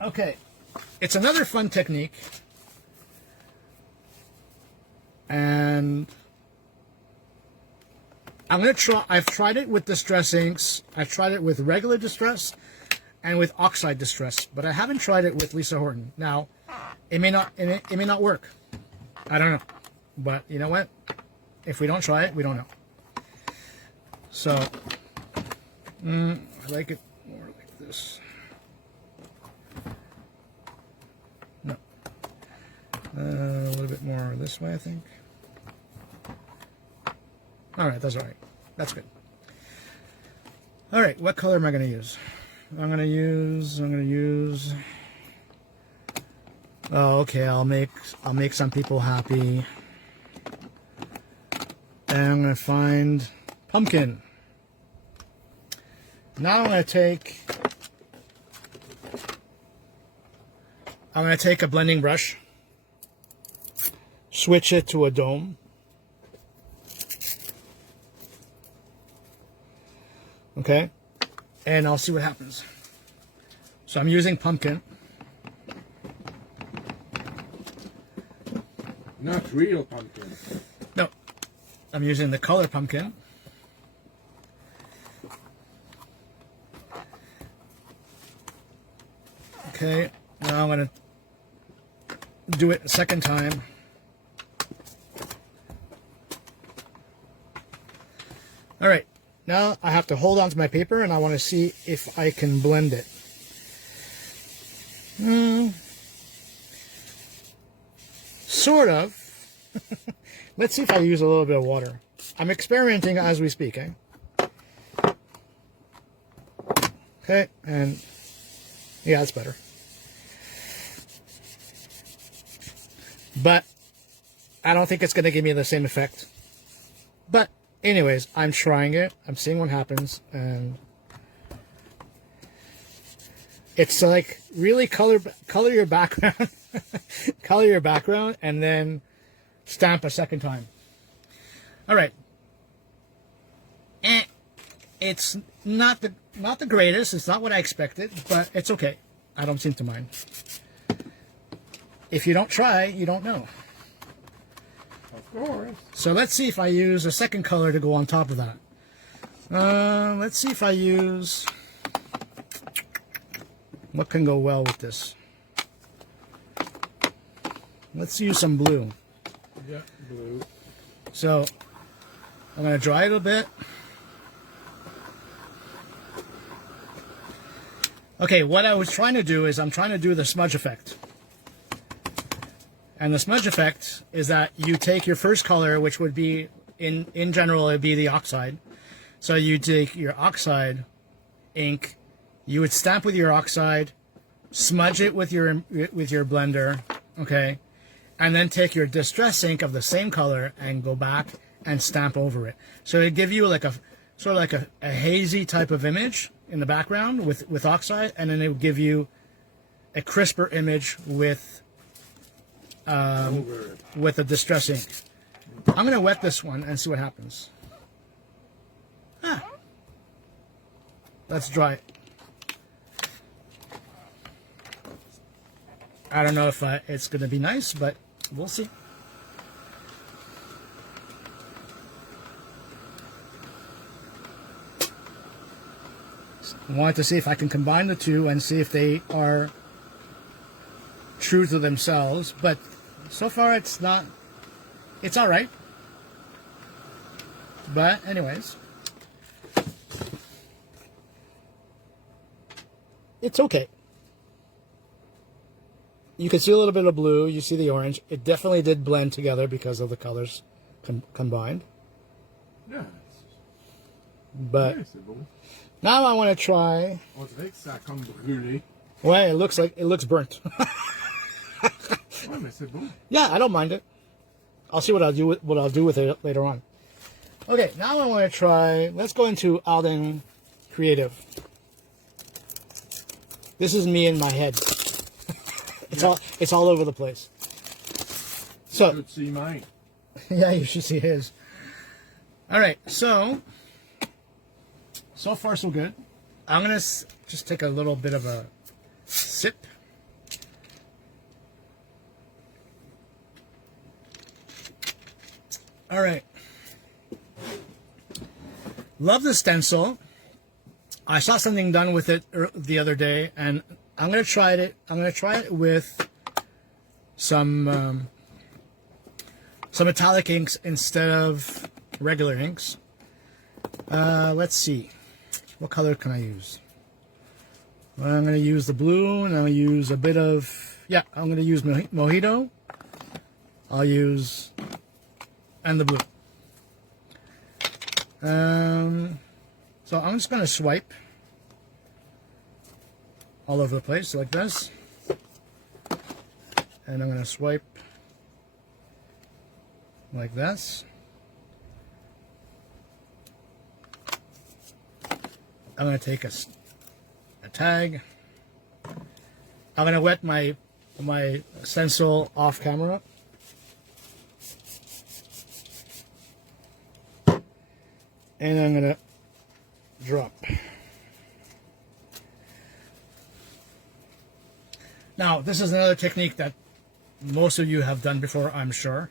Okay, it's another fun technique And I'm going to try, I've tried it with distress inks. I've tried it with regular distress and with oxide distress, but I haven't tried it with Lisa Horton. Now, it may not work. I don't know. But you know what? If we don't try it, we don't know. So, I like it more like this. No. A little bit more this way, I think. All right, that's all right. That's good. All right, what color am I going to use? I'm going to use. Oh, okay. I'll make some people happy. And I'm going to find pumpkin. Now I'm going to take a blending brush, switch it to a dome. Okay, and I'll see what happens. So I'm using pumpkin. Not real pumpkin. No, I'm using the color pumpkin. Okay, now I'm going to do it a second time. All right. Now I have to hold on to my paper and I want to see if I can blend it. Sort of. Let's see if I use a little bit of water. I'm experimenting as we speak, eh? Okay, and yeah, that's better. But I don't think it's going to give me the same effect. But anyways, I'm trying it. I'm seeing what happens, and it's like really color your background, color your background, and then stamp a second time. All right. It's not the greatest. It's not what I expected, but it's okay. I don't seem to mind. If you don't try, you don't know. Of course. So let's see if I use a second color to go on top of that. Let's see if I use... What can go well with this? Let's use some blue. Yeah, blue. So I'm going to dry it a bit. Okay, what I was trying to do is I'm trying to do the smudge effect. And the smudge effect is that you take your first color, which would be, in general, it would be the oxide. So you take your oxide ink, you would stamp with your oxide, smudge it with your blender, okay? And then take your distress ink of the same color and go back and stamp over it. So it'd give you like a, sort of like a hazy type of image in the background with oxide, and then it would give you a crisper image with a distress ink. I'm going to wet this one and see what happens. Let's dry it. I don't know if it's going to be nice, but we'll see. I wanted to see if I can combine the two and see if they are true to themselves, but so far it's not. It's all right. But anyways, it's okay. You can see a little bit of blue. You see the orange. It definitely did blend together because of the colors combined. Yeah. But now I want to try. On dirait que ça a comme brûlé. Ouais, it looks burnt. Ouais, mais c'est beau. Yeah, I don't mind it. I'll see what I'll do with it later on. Okay, now I want to try. Let's go into Alden Creative. This is me in my head. It's all over the place. So You should see mine. yeah, you should see his. All right, so far so good. I'm gonna just take a little bit of a sip. All right. Love the stencil. I saw something done with it the other day, and I'm gonna try it. I'm gonna try it with some metallic inks instead of regular inks. Let's see. What color can I use? Well, I'm gonna use the blue, and I'll use a bit of I'm gonna use Mojito. I'll use and the blue. So I'm just going to swipe all over the place like this. And I'm going to swipe like this. I'm going to take a tag. I'm going to wet my stencil off camera. And I'm going to drop. Now, this is another technique that most of you have done before, I'm sure.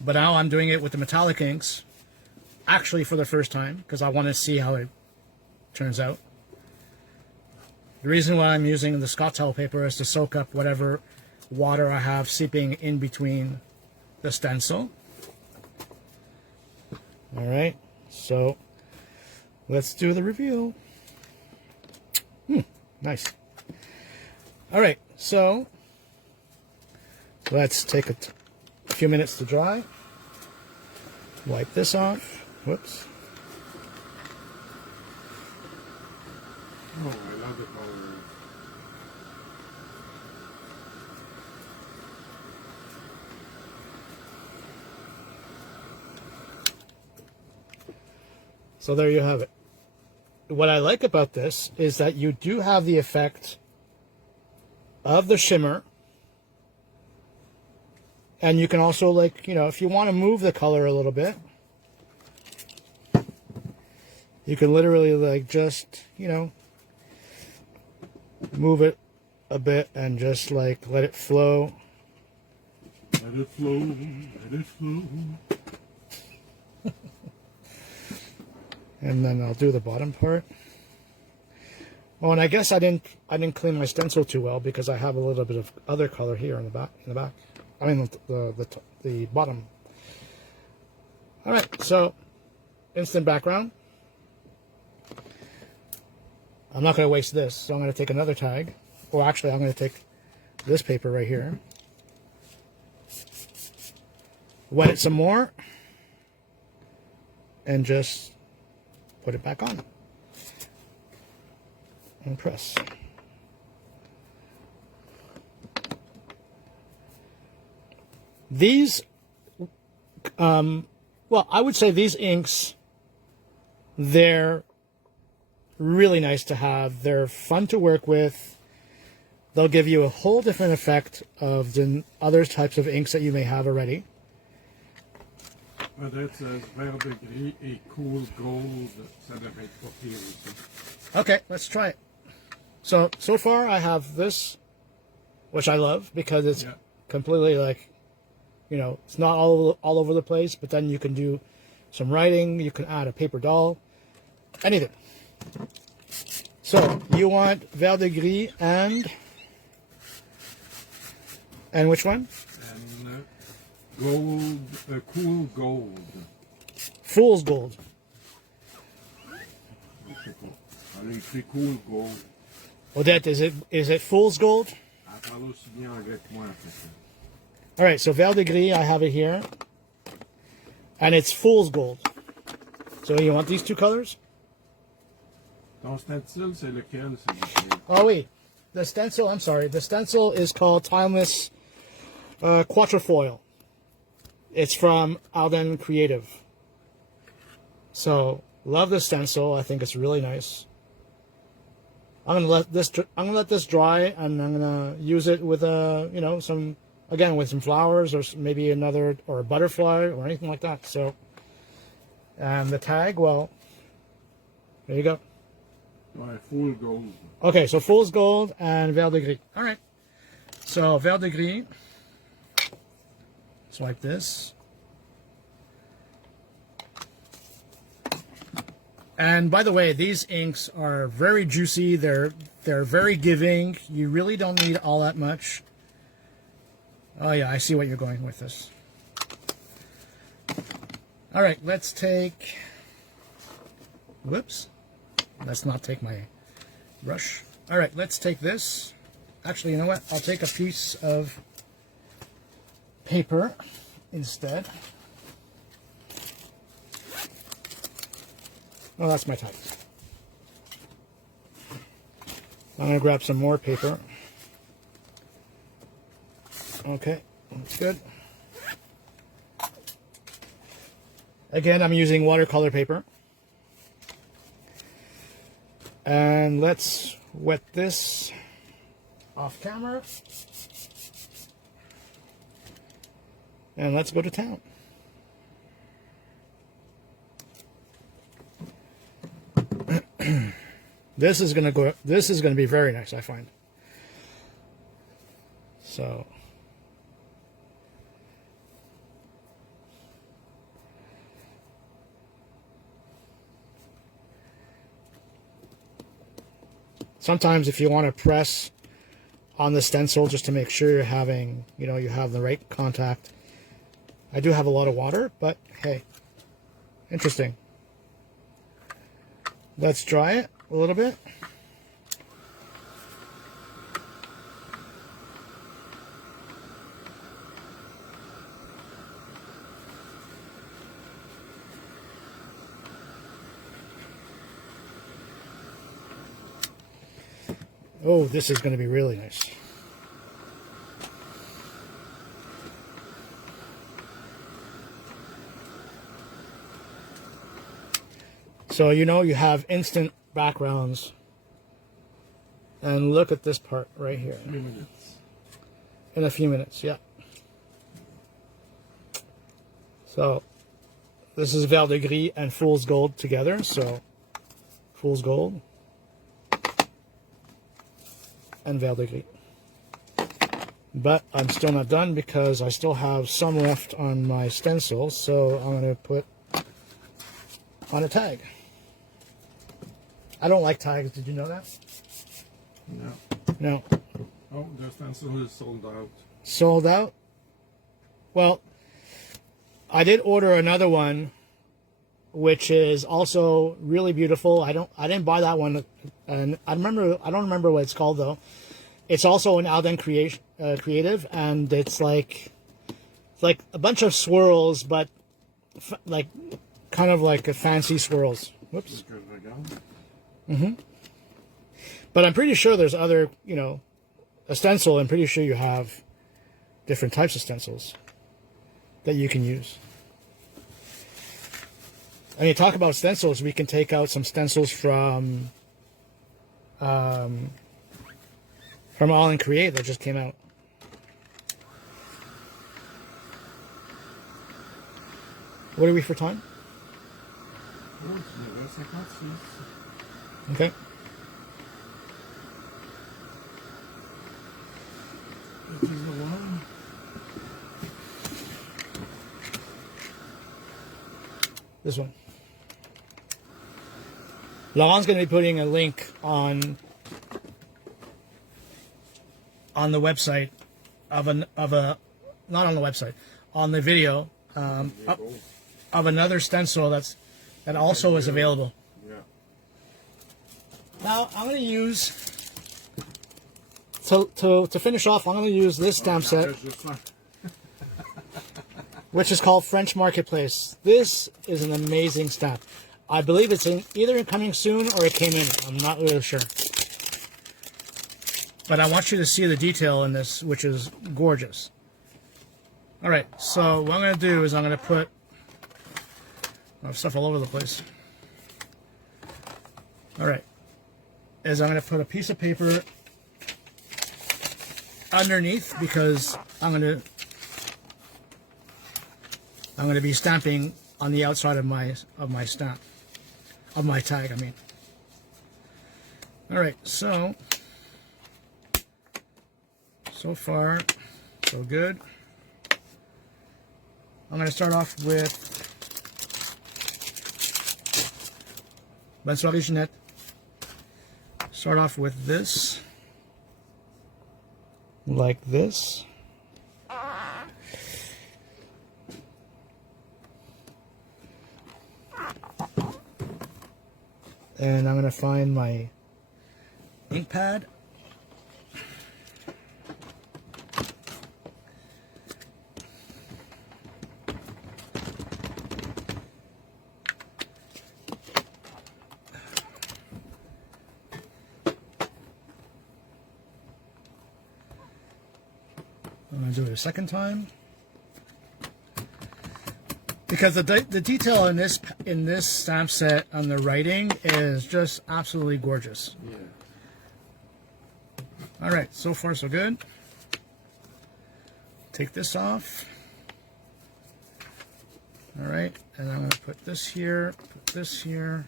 But now I'm doing it with the metallic inks, actually for the first time, because I want to see how it turns out. The reason why I'm using the Scotch towel paper is to soak up whatever water I have seeping in between the stencil. All right, so let's do the review. Nice. All right, so let's take a few minutes to dry. Wipe this off. Whoops. Oh, I love the color. So there you have it. What I like about this is that you do have the effect of the shimmer. And you can also, like, you know, if you want to move the color a little bit, you can literally, like, just, you know, move it a bit and just, like, let it flow. Let it flow, let it flow. And then I'll do the bottom part. Oh, and I guess I didn't clean my stencil too well because I have a little bit of other color here in the back. I mean the bottom. All right, so instant background. I'm not going to waste this, so I'm going to take another tag. Or actually, I'm going to take this paper right here. Wet it some more. And just put it back on. And press. These, well, I would say these inks, they're really nice to have. They're fun to work with. They'll give you a whole different effect of the other types of inks that you may have already. That says vert de gris et cool gold. Ça devrait être pas pire aussi. Okay, let's try it. So far I have this, which I love because it's completely like, you know, it's not all over the place, but then you can do some writing, you can add a paper doll, anything. So you want vert de gris and which one? And gold, cool gold. Fool's gold. Elle a écrit cool gold. Odette, is it fool's gold? Elle parle aussi bien anglais que moi, en fait. All right, so vert de gris, I have it here, and it's fool's gold. So you want these two colors? Ton stencil, c'est lequel? C'est Oh wait, the stencil. I'm sorry, the stencil is called Timeless Quatrefoil. It's from Alden Creative. So love the stencil. I think it's really nice. I'm gonna let this dry, and I'm gonna use it with you know, some, again, with some flowers or maybe another, or a butterfly or anything like that. So, and the tag, well, there you go. ouais, full gold. Okay, so fool's gold and vert de gris. All right. So vert de gris. So like this. And by the way, these inks are very juicy. They're very giving. You really don't need all that much. Oh yeah, I see what you're going with this. All right, let's take, whoops. Let's not take my brush. All right, let's take this. Actually, you know what? I'll take a piece of paper instead. Oh, that's my type. I'm going to grab some more paper. Okay, that's good. Again, I'm using watercolor paper. And let's wet this off camera. And let's go to town. This is going to be very nice, I find. So sometimes if you want to press on the stencil just to make sure you're having, you have the right contact. I do have a lot of water, but hey, interesting. Let's dry it a little bit. Oh, this is going to be really nice. So, you have instant backgrounds. And look at this part right here. In a few minutes, yeah. So, this is Vert de Gris and Fool's Gold together. So, Fool's Gold and Vert de Gris. But I'm still not done because I still have some left on my stencil. So, I'm going to put on a tag. I don't like tags. Did you know that? No. No. Oh, the stencil is sold out. Sold out? Well, I did order another one, which is also really beautiful. I didn't buy that one, and I don't remember what it's called though. It's also an Alden creative, and it's like a bunch of swirls, but like kind of like a fancy swirls. Whoops. But I'm pretty sure there's other, a stencil. I'm pretty sure you have different types of stencils that you can use. I mean, talk about stencils. We can take out some stencils from Alden Create that just came out. What are we for time? Okay. This is the one. This one. Laurent's going to be putting a link on the website of a not on the website, on the video of another stencil that also is available. Yeah. Now I'm going to use to finish off. I'm going to use this stamp set, which is called French Marketplace. This is an amazing stamp. I believe it's either coming soon or it came in. I'm not really sure. But I want you to see the detail in this, which is gorgeous. All right, so what I'm going to do is I'm going to put stuff all over the place. All right, I'm going to put a piece of paper underneath because I'm going to be stamping on the outside of my stamp, of my tag, I mean. All right, so far, so good. I'm going to start off with Bonne soirée, Jeanette. Start off with this, like this. And I'm going to find my ink pad. I'm going to do it a second time. Because the detail in this stamp set on the writing is just absolutely gorgeous. Yeah. All right, so far so good. Take this off. All right, and I'm going to put this here, put this here.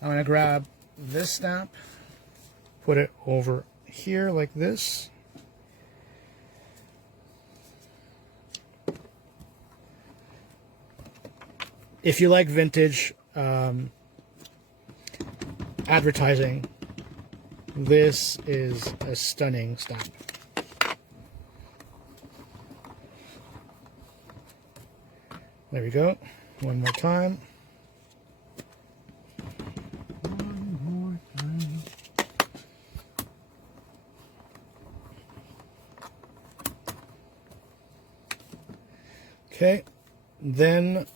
I'm going to grab this stamp, put it over here like this. If you like vintage advertising, this is a stunning stamp. There we go. One more time. One more time. Okay, then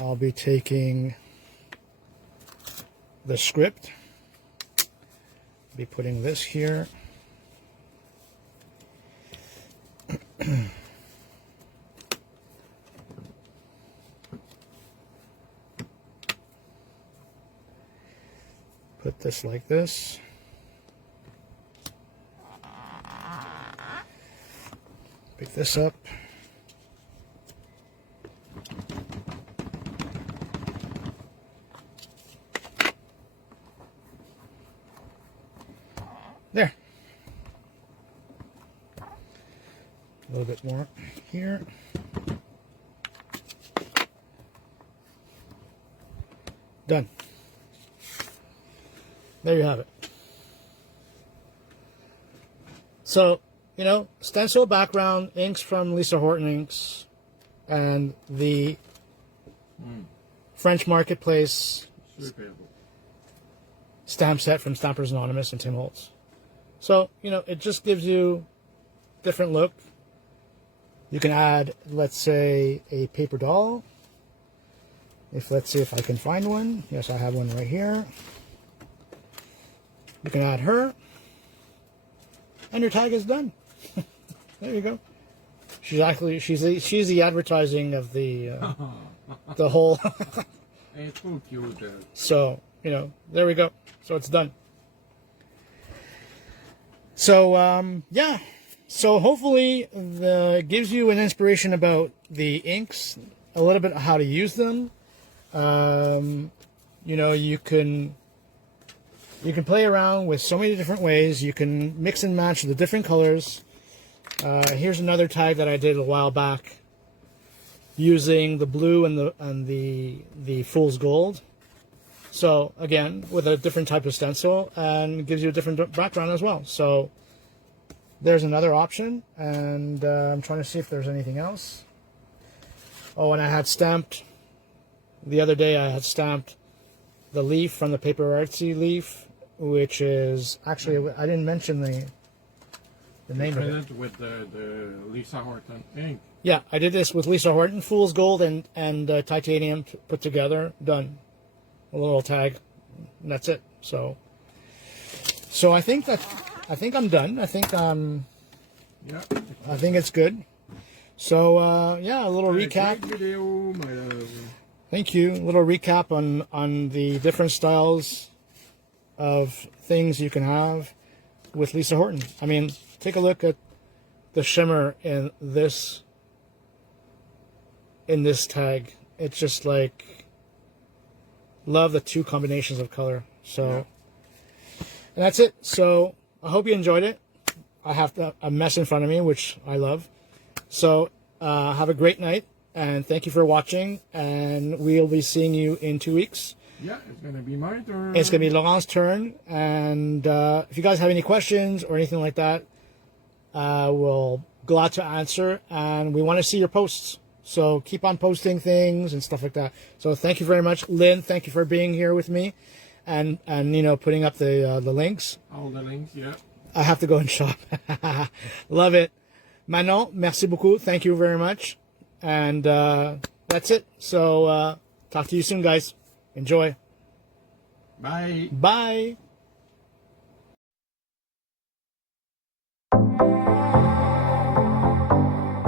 I'll be taking the script, be putting this here. Put this like this. Pick this up. There. A little bit more here. Done. There you have it. So, you know, stencil background, inks from Lisa Horton Inks, and the French Marketplace stamp set from Stampers Anonymous and Tim Holtz. So, you know, it just gives you different look. You can add, let's say, a paper doll. Let's see if I can find one. Yes, I have one right here. You can add her, and your tag is done. There you go. She's the advertising of the whole. It's so cute. So, you know, there we go. So it's done. So, yeah. So hopefully it gives you an inspiration about the inks, a little bit of how to use them. You know, you can play around with so many different ways. You can mix and match the different colors. Here's another tag that I did a while back using the blue and the fool's gold. So again, with a different type of stencil, and it gives you a different background as well. So there's another option, and I'm trying to see if there's anything else. Oh, and I had stamped, the other day I had stamped the leaf from the Paper Artsy leaf, which is, actually, I didn't mention the name of it. With the Lisa Horton ink. Yeah, I did this with Lisa Horton, Fool's Gold and titanium put together, done. A little tag, and that's it. So I think I'm done. I think Yeah. I think it's good. So yeah, a little recap. Great video, my love. Thank you. A little recap on the different styles of things you can have with Lisa Horton. I mean, take a look at the shimmer in this tag. It's just like, love the two combinations of color. So, yeah. And that's it. So I hope you enjoyed it. I have a mess in front of me, which I love. So have a great night, and thank you for watching. And we'll be seeing you in 2 weeks. Yeah, it's gonna be my turn. It's gonna be Laurent's turn, and if you guys have any questions or anything like that, we'll glad to answer. And we want to see your posts, so keep on posting things and stuff like that. So thank you very much, Lynn. Thank you for being here with me, and you know, putting up the links. All the links, yeah. I have to go and shop. Love it. Manon, merci beaucoup. Thank you very much. And that's it. So talk to you soon, guys. Enjoy. Bye. Bye.